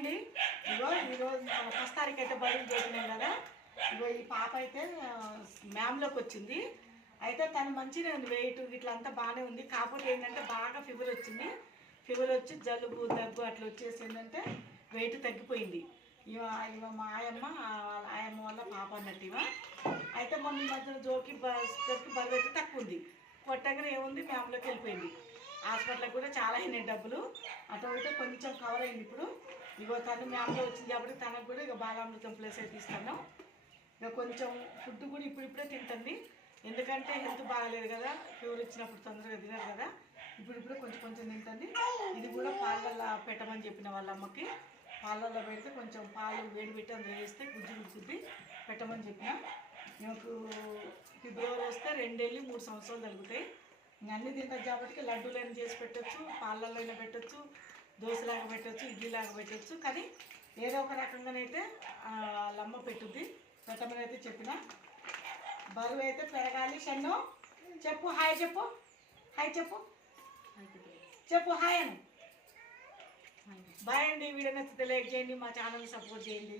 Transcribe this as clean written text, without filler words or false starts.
అండి. ఈరోజు మన 1 తారీఖు అయితే బరువు చేసినాం కదా. ఈ పాప అయితే మ్యామ్లోకి వచ్చింది. అయితే తను మంచిగా ఉంది, వెయిట్ ఇట్లా అంతా బాగానే ఉంది. కాకపోతే ఏంటంటే బాగా ఫీవర్ వచ్చింది. ఫీవర్ వచ్చి జలుబు దగ్గు అట్లా వచ్చేసి ఏంటంటే వెయిట్ తగ్గిపోయింది. ఇవ మా ఆయమ్మ వల్ల పాప అన్నట్టు అయితే మొన్న మధ్యన జోకి బరువు అయితే తక్కువ ఉంది. కొట్టగానే ఏముంది మ్యామ్లోకి వెళ్ళిపోయింది. హాస్పిటల్కి కూడా చాలా అయినాయి డబ్బులు. అటు అయితే కొంచెం కవర్ అయింది. ఇప్పుడు తను మ్యామ్లో వచ్చింది కాబట్టి తనకు కూడా బాలామృతం ప్లేస్ అయితే ఇస్తాను. కొంచెం ఫుడ్ కూడా ఇప్పుడిప్పుడే తింటుంది. ఎందుకంటే హెల్త్ బాగాలేదు కదా, ఫీవర్ వచ్చినప్పుడు తొందరగా తినరు కదా. ఇప్పుడిప్పుడే కొంచెం తింటుంది. ఇది కూడా పాలల్లో పెట్టమని చెప్పిన వాళ్ళ అమ్మకి. పాలల్లో పెడితే కొంచెం పాలు వేడి పెట్టి అందులో వేస్తే గుజ్జుద్ది పెట్టమని చెప్పిన. నాకు ఫిబ్రవరి వస్తే 2 3 సంవత్సరాలు తగ్గుతాయి. అన్నీ తింటుంది కాబట్టి లడ్డూలైనా చేసి పెట్టచ్చు, పాలల్లో అయినా పెట్టచ్చు, దోశలాగా పెట్టచ్చు, ఇడ్లీలాగా పెట్టచ్చు. కానీ ఏదో ఒక రకంగానైతే వాళ్ళమ్మ పెట్టుద్ది. పెట్టమని అయితే చెప్పిన. బరువు అయితే పెరగాలి. షన్ను చెప్పు, హాయ్ చెప్పు, హాయ్ చెప్పు, చెప్పు హాయ్ అని. బాయ్ అండి. వీడియో నచ్చితే లైక్ చేయండి, మా ఛానల్ సపోర్ట్ చేయండి.